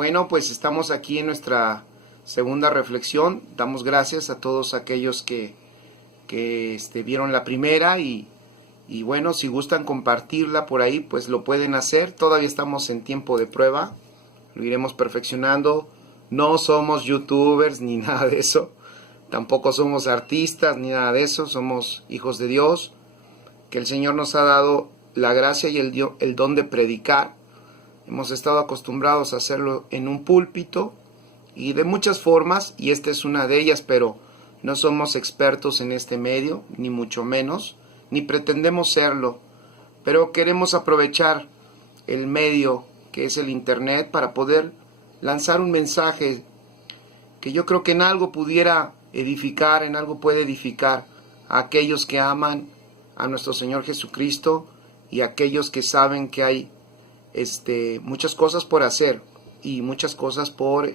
Bueno, pues estamos aquí en nuestra segunda reflexión. Damos gracias a todos aquellos que vieron la primera y bueno, si gustan compartirla por ahí, pues lo pueden hacer. Todavía estamos en tiempo de prueba, lo iremos perfeccionando. No somos youtubers ni nada de eso, tampoco somos artistas ni nada de eso, somos hijos de Dios, que el Señor nos ha dado la gracia y el don de predicar. Hemos estado acostumbrados a hacerlo en un púlpito y de muchas formas, y esta es una de ellas, pero no somos expertos en este medio, ni mucho menos, ni pretendemos serlo, pero queremos aprovechar el medio que es el internet para poder lanzar un mensaje que yo creo que en algo pudiera edificar, en algo puede edificar a aquellos que aman a nuestro Señor Jesucristo y a aquellos que saben que hay muchas cosas por hacer y muchas cosas por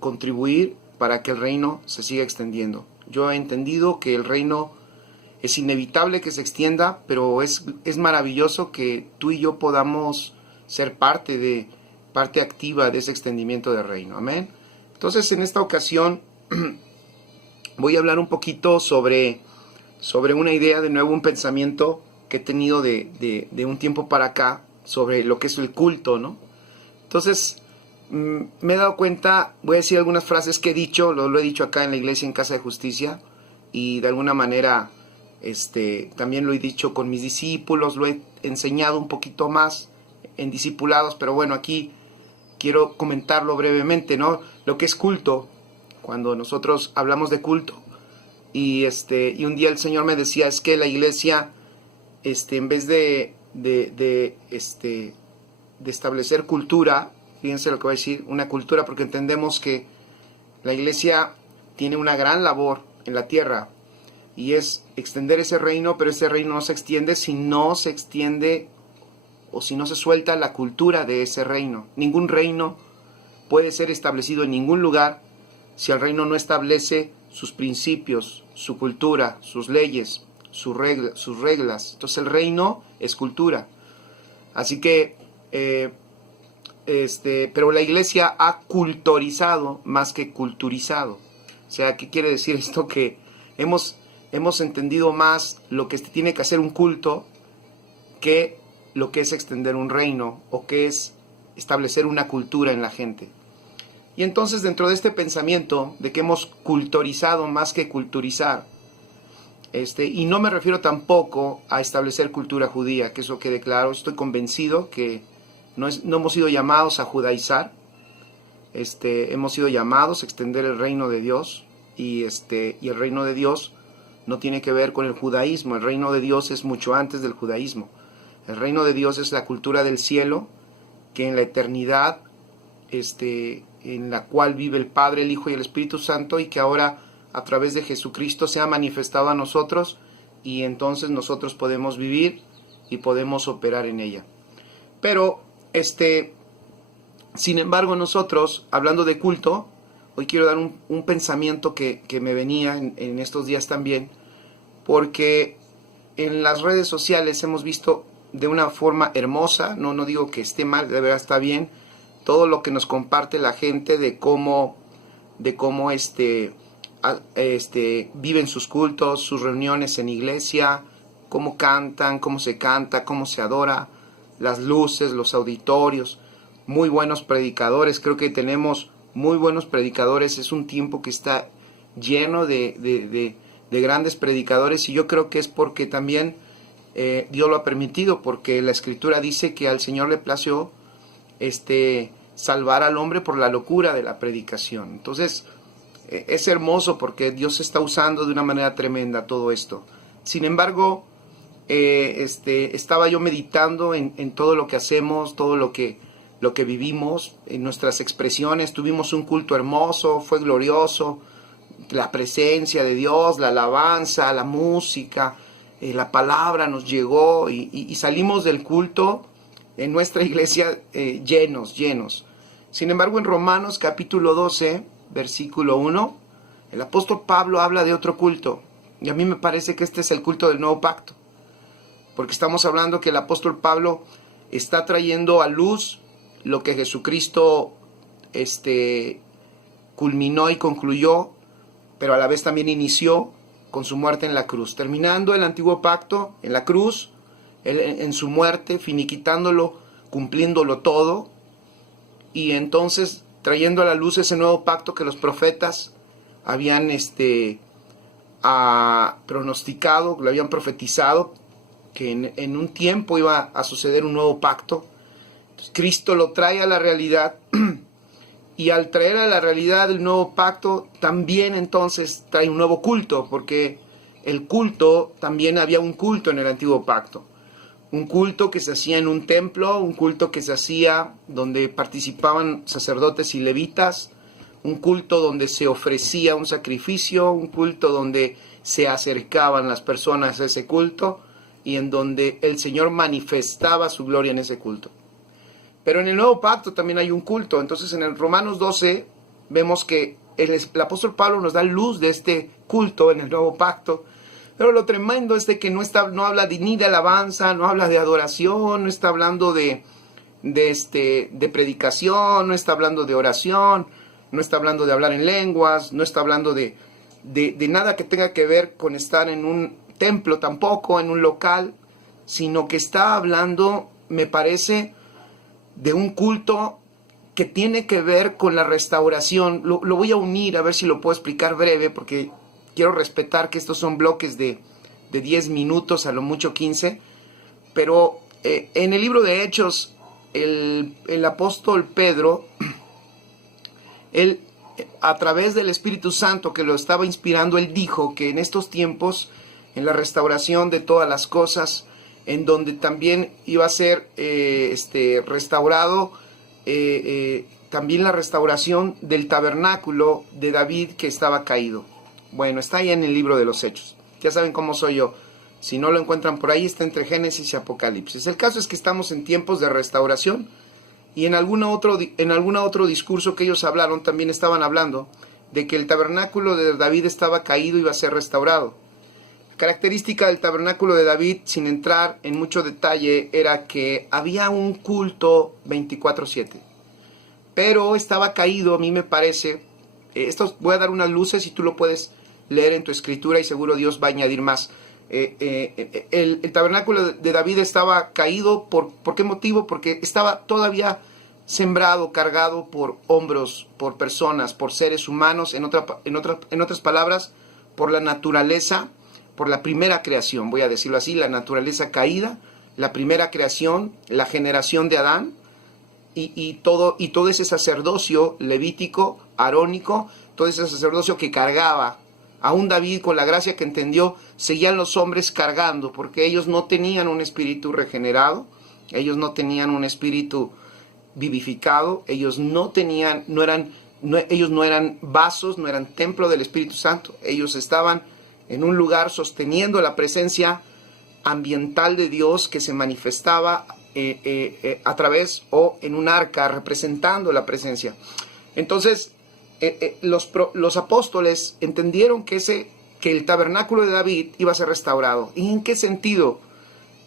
contribuir para que el reino se siga extendiendo. Yo he entendido que el reino es inevitable que se extienda, pero es maravilloso que tú y yo podamos ser parte activa de ese extendimiento del reino. Amén. Entonces, en esta ocasión voy a hablar un poquito sobre una idea, de nuevo un pensamiento que he tenido de un tiempo para acá sobre lo que es el culto, ¿no? Entonces, me he dado cuenta, voy a decir algunas frases que he dicho, lo he dicho acá en la iglesia en Casa de Justicia, y de alguna manera también lo he dicho con mis discípulos, lo he enseñado un poquito más en discipulados, pero bueno, aquí quiero comentarlo brevemente, ¿no? Lo que es culto, cuando nosotros hablamos de culto, y un día el Señor me decía, es que la iglesia, en vez de establecer cultura, fíjense lo que voy a decir, una cultura, porque entendemos que la iglesia tiene una gran labor en la tierra, y es extender ese reino, pero ese reino no se extiende si no se extiende o si no se suelta la cultura de ese reino. Ningún reino puede ser establecido en ningún lugar si el reino no establece sus principios, su cultura, sus leyes, sus reglas. Entonces el reino es cultura. Así que, pero la iglesia ha culturizado más que culturizado. O sea, ¿qué quiere decir esto? Que hemos entendido más lo que tiene que hacer un culto que lo que es extender un reino o que es establecer una cultura en la gente. Y entonces, dentro de este pensamiento de que hemos culturizado más que culturizar, y no me refiero tampoco a establecer cultura judía, que eso quede claro, estoy convencido que no hemos sido llamados a judaizar, hemos sido llamados a extender el reino de Dios, y el reino de Dios no tiene que ver con el judaísmo. El reino de Dios es mucho antes del judaísmo. El reino de Dios es la cultura del cielo, que en la eternidad, en la cual vive el Padre, el Hijo y el Espíritu Santo, y que ahora a través de Jesucristo se ha manifestado a nosotros, y entonces nosotros podemos vivir y podemos operar en ella. Pero, sin embargo, nosotros, hablando de culto, hoy quiero dar un pensamiento que me venía en estos días también, porque en las redes sociales hemos visto de una forma hermosa, no digo que esté mal, de verdad está bien, todo lo que nos comparte la gente de cómo viven sus cultos, sus reuniones en iglesia, cómo cantan, cómo se canta, cómo se adora, las luces, los auditorios, muy buenos predicadores. Creo que tenemos muy buenos predicadores, es un tiempo que está lleno de grandes predicadores, y yo creo que es porque también Dios lo ha permitido, porque la Escritura dice que al Señor le plació salvar al hombre por la locura de la predicación. Entonces es hermoso porque Dios está usando de una manera tremenda todo esto. Sin embargo, estaba yo meditando en todo lo que hacemos, todo lo que vivimos, en nuestras expresiones. Tuvimos un culto hermoso, fue glorioso, la presencia de Dios, la alabanza, la música, la palabra nos llegó, y salimos del culto en nuestra iglesia llenos. Sin embargo, en Romanos capítulo 12, versículo 1, el apóstol Pablo habla de otro culto, y a mí me parece que este es el culto del nuevo pacto, porque estamos hablando que el apóstol Pablo está trayendo a luz lo que Jesucristo culminó y concluyó, pero a la vez también inició con su muerte en la cruz, terminando el antiguo pacto en la cruz, en su muerte, finiquitándolo, cumpliéndolo todo, y entonces trayendo a la luz ese nuevo pacto que los profetas habían pronosticado, lo habían profetizado, que en un tiempo iba a suceder un nuevo pacto. Entonces, Cristo lo trae a la realidad, y al traer a la realidad el nuevo pacto, también entonces trae un nuevo culto, porque el culto, también había un culto en el antiguo pacto. Un culto que se hacía en un templo, un culto que se hacía donde participaban sacerdotes y levitas, un culto donde se ofrecía un sacrificio, un culto donde se acercaban las personas a ese culto y en donde el Señor manifestaba su gloria en ese culto. Pero en el nuevo pacto también hay un culto. Entonces en el Romanos 12 vemos que el apóstol Pablo nos da luz de este culto en el nuevo pacto. Pero lo tremendo es de que no habla ni de alabanza, no habla de adoración, no está hablando de predicación, no está hablando de oración, no está hablando de hablar en lenguas, no está hablando de nada que tenga que ver con estar en un templo tampoco, en un local, sino que está hablando, me parece, de un culto que tiene que ver con la restauración. Lo voy a unir, a ver si lo puedo explicar breve, porque quiero respetar que estos son bloques de 10 minutos, a lo mucho 15, pero en el libro de Hechos, el apóstol Pedro, él, a través del Espíritu Santo que lo estaba inspirando, él dijo que en estos tiempos, en la restauración de todas las cosas, en donde también iba a ser restaurado también la restauración del tabernáculo de David que estaba caído. Bueno, está ahí en el libro de los Hechos. Ya saben cómo soy yo. Si no lo encuentran por ahí, está entre Génesis y Apocalipsis. El caso es que estamos en tiempos de restauración, y en algún otro discurso que ellos hablaron, también estaban hablando de que el tabernáculo de David estaba caído y iba a ser restaurado. La característica del tabernáculo de David, sin entrar en mucho detalle, era que había un culto 24/7. Pero estaba caído, a mí me parece. Esto voy a dar unas luces y tú lo puedes leer en tu escritura y seguro Dios va a añadir más. El tabernáculo de David estaba caído. ¿Por qué motivo? Porque estaba todavía sembrado, cargado por hombros, por personas, por seres humanos, en otras palabras, por la naturaleza, por la primera creación, voy a decirlo así, la naturaleza caída, la primera creación, la generación de Adán, y todo ese sacerdocio levítico, arónico, todo ese sacerdocio que cargaba. Aún David, con la gracia que entendió, seguían los hombres cargando, porque ellos no tenían un espíritu regenerado, ellos no tenían un espíritu vivificado, ellos no eran vasos, no eran templo del Espíritu Santo. Ellos estaban en un lugar sosteniendo la presencia ambiental de Dios que se manifestaba a través o en un arca representando la presencia. Entonces, los apóstoles entendieron que el tabernáculo de David iba a ser restaurado. ¿Y en qué sentido?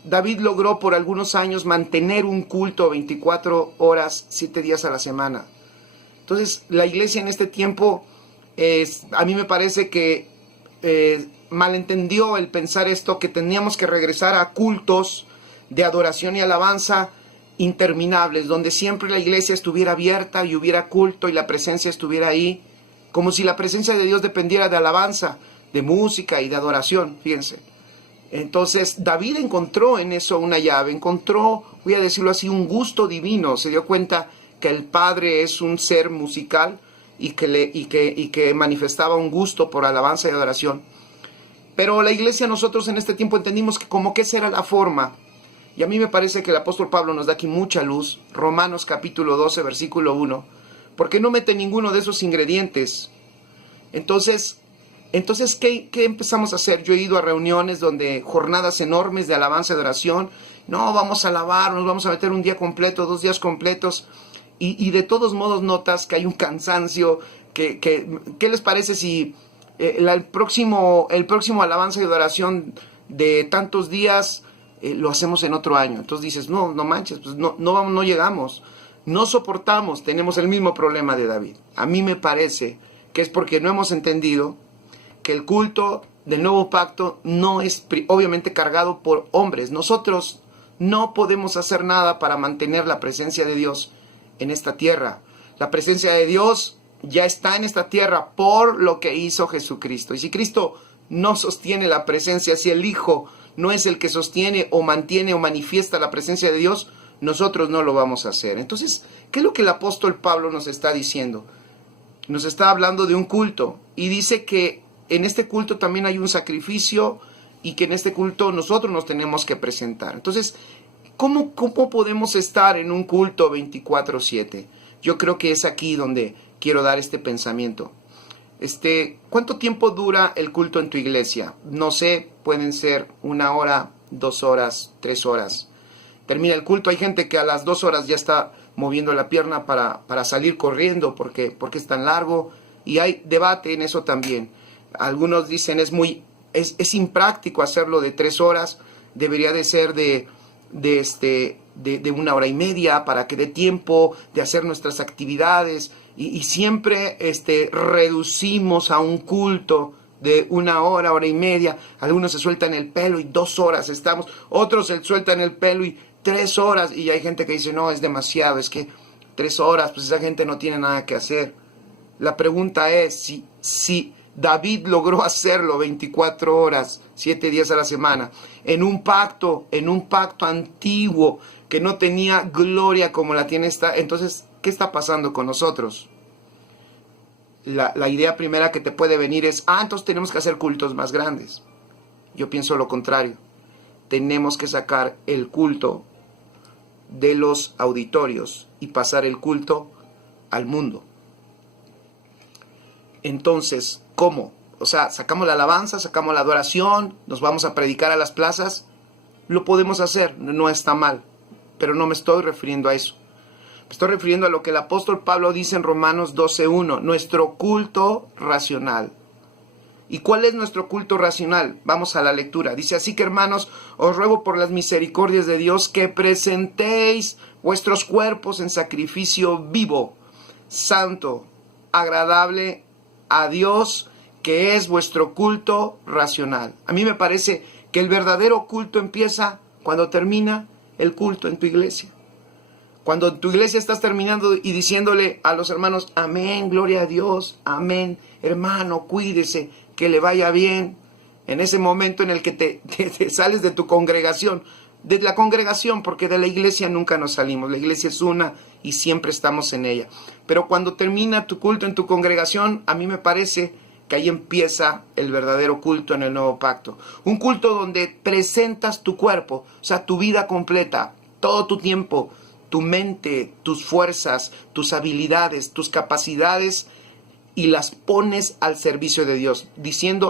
David logró por algunos años mantener un culto 24 horas, 7 días a la semana. Entonces, la iglesia en este tiempo, a mí me parece que malentendió el pensar esto, que teníamos que regresar a cultos de adoración y alabanza interminables, donde siempre la iglesia estuviera abierta y hubiera culto y la presencia estuviera ahí, como si la presencia de Dios dependiera de alabanza, de música y de adoración, fíjense. Entonces David encontró en eso una llave, encontró, voy a decirlo así, un gusto divino. Se dio cuenta que el Padre es un ser musical y que manifestaba un gusto por alabanza y adoración. Pero la iglesia, nosotros en este tiempo entendimos que como que esa era la forma. Y a mí me parece que el apóstol Pablo nos da aquí mucha luz. Romanos capítulo 12, versículo 1. Porque no mete ninguno de esos ingredientes. Entonces ¿qué empezamos a hacer? Yo he ido a reuniones donde jornadas enormes de alabanza y adoración. No, vamos a alabar, nos vamos a meter un día completo, 2 días completos. Y de todos modos notas que hay un cansancio. ¿Qué les parece si el próximo alabanza y adoración de tantos días lo hacemos en otro año. Entonces dices, no manches, pues no llegamos, no soportamos, tenemos el mismo problema de David. A mí me parece que es porque no hemos entendido que el culto del nuevo pacto no es obviamente cargado por hombres. Nosotros no podemos hacer nada para mantener la presencia de Dios en esta tierra. La presencia de Dios ya está en esta tierra por lo que hizo Jesucristo. Y si Cristo no sostiene la presencia, si el Hijo no es el que sostiene o mantiene o manifiesta la presencia de Dios, nosotros no lo vamos a hacer. Entonces, ¿qué es lo que el apóstol Pablo nos está diciendo? Nos está hablando de un culto y dice que en este culto también hay un sacrificio y que en este culto nosotros nos tenemos que presentar. Entonces, ¿cómo podemos estar en un culto 24/7? Yo creo que es aquí donde quiero dar este pensamiento. ¿Cuánto tiempo dura el culto en tu iglesia? No sé, pueden ser 1 hora, 2 horas, 3 horas. Termina el culto, hay gente que a las 2 horas ya está moviendo la pierna para salir corriendo porque es tan largo, y hay debate en eso también. Algunos dicen es impráctico hacerlo de 3 horas, debería de ser de 1 hora y media para que dé tiempo de hacer nuestras actividades, y siempre reducimos a un culto de 1 hora, hora y media. Algunos se sueltan el pelo y 2 horas estamos, otros se sueltan el pelo y 3 horas, y hay gente que dice, no, es demasiado, es que 3 horas, pues esa gente no tiene nada que hacer. La pregunta es, si David logró hacerlo 24 horas, 7 días a la semana, en un pacto antiguo que no tenía gloria como la tiene esta, entonces, ¿qué está pasando con nosotros? La idea primera que te puede venir es, entonces tenemos que hacer cultos más grandes. Yo pienso lo contrario. Tenemos que sacar el culto de los auditorios y pasar el culto al mundo. Entonces, ¿cómo? O sea, sacamos la alabanza, sacamos la adoración, nos vamos a predicar a las plazas. Lo podemos hacer, no está mal, pero no me estoy refiriendo a eso. Me estoy refiriendo a lo que el apóstol Pablo dice en Romanos 12:1, nuestro culto racional. ¿Y cuál es nuestro culto racional? Vamos a la lectura. Dice, así que hermanos, os ruego por las misericordias de Dios que presentéis vuestros cuerpos en sacrificio vivo, santo, agradable a Dios, que es vuestro culto racional. A mí me parece que el verdadero culto empieza cuando termina el culto en tu iglesia. Cuando en tu iglesia estás terminando y diciéndole a los hermanos, amén, gloria a Dios, amén, hermano, cuídese, que le vaya bien. En ese momento en el que te sales de tu congregación, de la congregación, porque de la iglesia nunca nos salimos, la iglesia es una y siempre estamos en ella. Pero cuando termina tu culto en tu congregación, a mí me parece que ahí empieza el verdadero culto en el nuevo pacto. Un culto donde presentas tu cuerpo, o sea, tu vida completa, todo tu tiempo, tu mente, tus fuerzas, tus habilidades, tus capacidades, y las pones al servicio de Dios,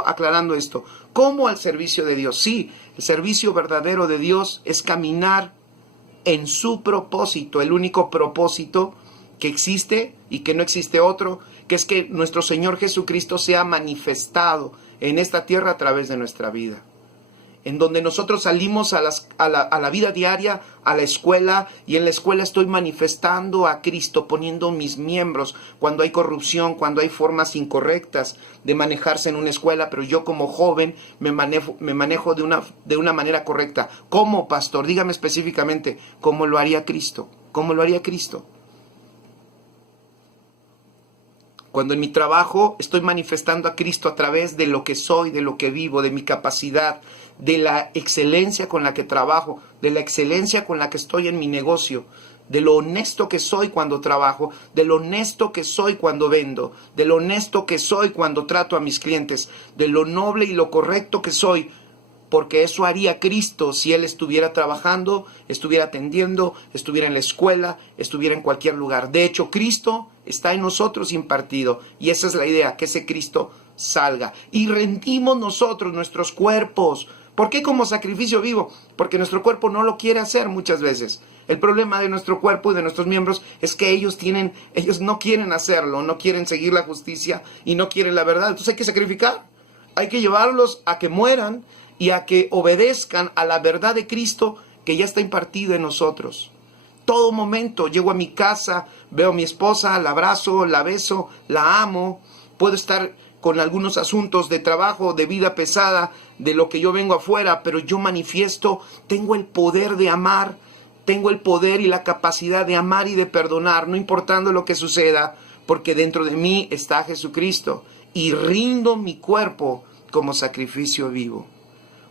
aclarando esto, ¿cómo al servicio de Dios? Sí, el servicio verdadero de Dios es caminar en su propósito, el único propósito que existe y que no existe otro, que es que nuestro Señor Jesucristo sea manifestado en esta tierra a través de nuestra vida. En donde nosotros salimos a la vida diaria, a la escuela, y en la escuela estoy manifestando a Cristo, poniendo mis miembros cuando hay corrupción, cuando hay formas incorrectas de manejarse en una escuela, pero yo como joven me manejo de una manera correcta. ¿Cómo, pastor? Dígame específicamente, ¿cómo lo haría Cristo? ¿Cómo lo haría Cristo? Cuando en mi trabajo estoy manifestando a Cristo a través de lo que soy, de lo que vivo, de mi capacidad, de la excelencia con la que trabajo, de la excelencia con la que estoy en mi negocio, de lo honesto que soy cuando trabajo, de lo honesto que soy cuando vendo, de lo honesto que soy cuando trato a mis clientes, de lo noble y lo correcto que soy, porque eso haría Cristo si Él estuviera trabajando, estuviera atendiendo, estuviera en la escuela, estuviera en cualquier lugar. De hecho, Cristo está en nosotros impartido, y esa es la idea, que ese Cristo salga. Y rendimos nosotros nuestros cuerpos. ¿Por qué como sacrificio vivo? Porque nuestro cuerpo no lo quiere hacer muchas veces. El problema de nuestro cuerpo y de nuestros miembros es que ellos no quieren hacerlo, no quieren seguir la justicia y no quieren la verdad. Entonces hay que sacrificar, hay que llevarlos a que mueran, y a que obedezcan a la verdad de Cristo que ya está impartida en nosotros. Todo momento llego a mi casa, veo a mi esposa, la abrazo, la beso, la amo. Puedo estar con algunos asuntos de trabajo, de vida pesada, de lo que yo vengo afuera, pero yo manifiesto, tengo el poder de amar, tengo el poder y la capacidad de amar y de perdonar, no importando lo que suceda, porque dentro de mí está Jesucristo y rindo mi cuerpo como sacrificio vivo.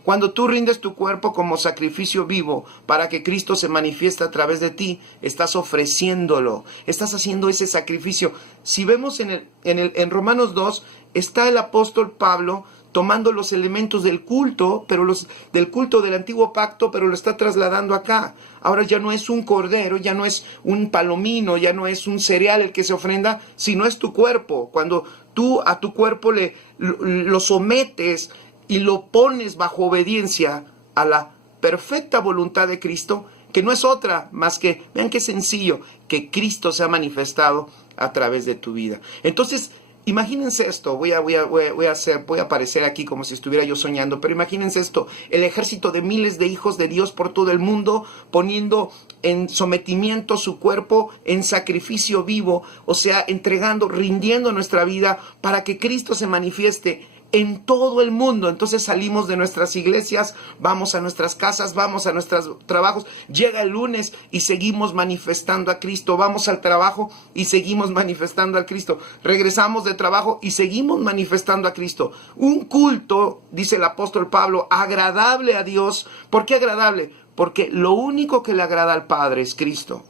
Cuando tú rindes tu cuerpo como sacrificio vivo para que Cristo se manifieste a través de ti, estás ofreciéndolo, estás haciendo ese sacrificio. Si vemos en Romanos 2, está el apóstol Pablo tomando los elementos del culto, pero del culto del antiguo pacto, pero lo está trasladando acá. Ahora ya no es un cordero, ya no es un palomino, ya no es un cereal el que se ofrenda, sino es tu cuerpo. Cuando tú a tu cuerpo lo sometes y lo pones bajo obediencia a la perfecta voluntad de Cristo, que no es otra más que, vean qué sencillo, que Cristo se ha manifestado a través de tu vida. Entonces, imagínense esto, voy a parecer aquí como si estuviera yo soñando, pero imagínense esto, el ejército de miles de hijos de Dios por todo el mundo, poniendo en sometimiento su cuerpo en sacrificio vivo, o sea, entregando, rindiendo nuestra vida para que Cristo se manifieste en todo el mundo. Entonces salimos de nuestras iglesias, vamos a nuestras casas, vamos a nuestros trabajos, llega el lunes y seguimos manifestando a Cristo, vamos al trabajo y seguimos manifestando a Cristo, regresamos de trabajo y seguimos manifestando a Cristo. Un culto, dice el apóstol Pablo, agradable a Dios. ¿Por qué agradable? Porque lo único que le agrada al Padre es Cristo.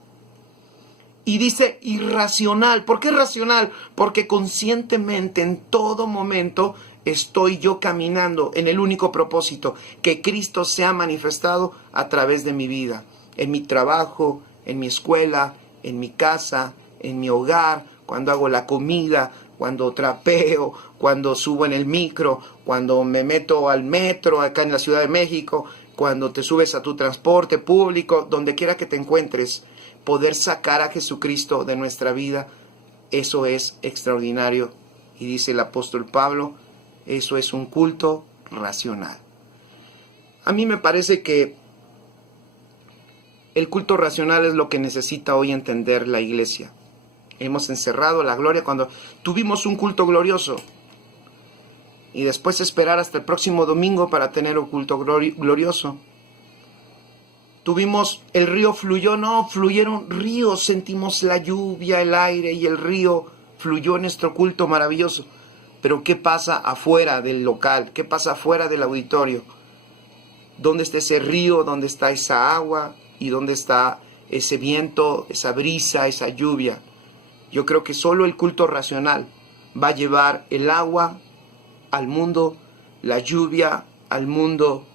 Y dice irracional. ¿Por qué racional? Porque conscientemente en todo momento estoy yo caminando en el único propósito, que Cristo sea manifestado a través de mi vida, en mi trabajo, en mi escuela, en mi casa, en mi hogar, cuando hago la comida, cuando trapeo, cuando subo en el micro, cuando me meto al metro acá en la Ciudad de México, cuando te subes a tu transporte público, donde quiera que te encuentres. Poder sacar a Jesucristo de nuestra vida, eso es extraordinario. Y dice el apóstol Pablo, eso es un culto racional. A mí me parece que el culto racional es lo que necesita hoy entender la iglesia. Hemos encerrado la gloria cuando tuvimos un culto glorioso. Y después esperar hasta el próximo domingo para tener un culto glorioso. Tuvimos, el río fluyó, no, fluyeron ríos, sentimos la lluvia, el aire y el río fluyó en nuestro culto maravilloso. Pero ¿qué pasa afuera del local? ¿Qué pasa afuera del auditorio? ¿Dónde está ese río? ¿Dónde está esa agua? ¿Y dónde está ese viento, esa brisa, esa lluvia? Yo creo que solo el culto racional va a llevar el agua al mundo, la lluvia al mundo,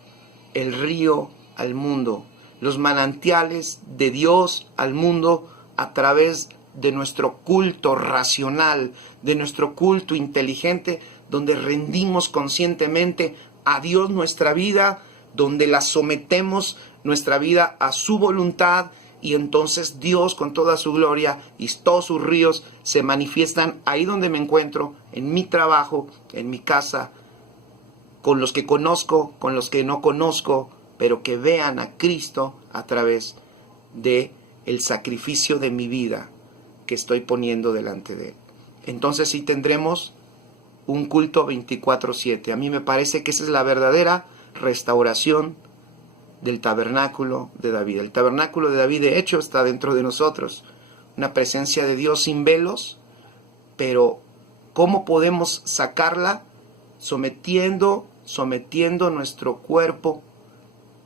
el río al mundo, los manantiales de Dios al mundo a través de nuestro culto racional, de nuestro culto inteligente, donde rendimos conscientemente a Dios nuestra vida, donde la sometemos nuestra vida a su voluntad, y entonces Dios con toda su gloria y todos sus ríos se manifiestan ahí donde me encuentro, en mi trabajo, en mi casa, con los que conozco, con los que no conozco, pero que vean a Cristo a través de el sacrificio de mi vida que estoy poniendo delante de Él. Entonces sí tendremos un culto 24/7. A mí me parece que esa es la verdadera restauración del tabernáculo de David. El tabernáculo de David, de hecho, está dentro de nosotros. Una presencia de Dios sin velos, pero ¿cómo podemos sacarla? Sometiendo nuestro cuerpo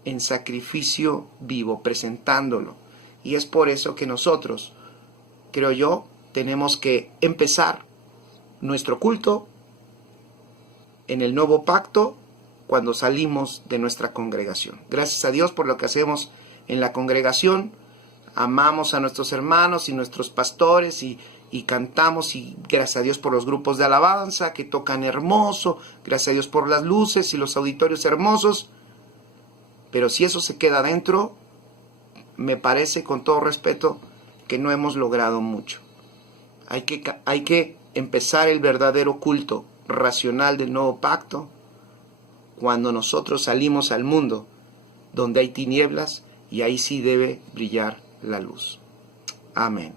en sacrificio vivo, presentándolo. Y es por eso que nosotros, creo yo, tenemos que empezar nuestro culto en el nuevo pacto cuando salimos de nuestra congregación. Gracias a Dios por lo que hacemos en la congregación. Amamos a nuestros hermanos y nuestros pastores y cantamos, y gracias a Dios por los grupos de alabanza que tocan hermoso, gracias a Dios por las luces y los auditorios hermosos. Pero si eso se queda adentro, me parece, con todo respeto, que no hemos logrado mucho. Hay que empezar el verdadero culto racional del nuevo pacto cuando nosotros salimos al mundo donde hay tinieblas, y ahí sí debe brillar la luz. Amén.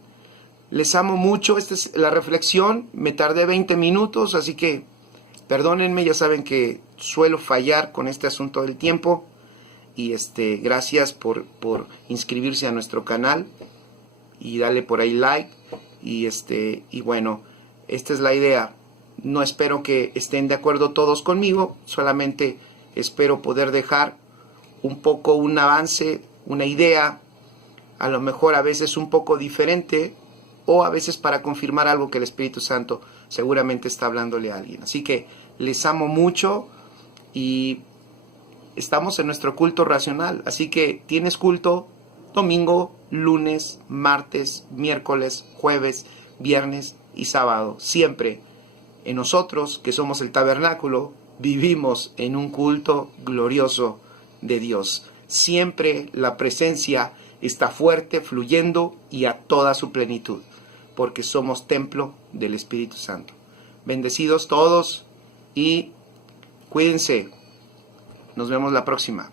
Les amo mucho. Esta es la reflexión. Me tardé 20 minutos, así que perdónenme, ya saben que suelo fallar con este asunto del tiempo. Y gracias por inscribirse a nuestro canal y darle por ahí like. Y bueno, esta es la idea. No espero que estén de acuerdo todos conmigo, solamente espero poder dejar un poco un avance, una idea, a lo mejor a veces un poco diferente, o a veces para confirmar algo que el Espíritu Santo seguramente está hablándole a alguien. Así que les amo mucho y estamos en nuestro culto racional. Así que tienes culto domingo, lunes, martes, miércoles, jueves, viernes y sábado. Siempre en nosotros, que somos el tabernáculo, vivimos en un culto glorioso de Dios. Siempre la presencia está fuerte, fluyendo y a toda su plenitud, porque somos templo del Espíritu Santo. Bendecidos todos y cuídense. Nos vemos la próxima.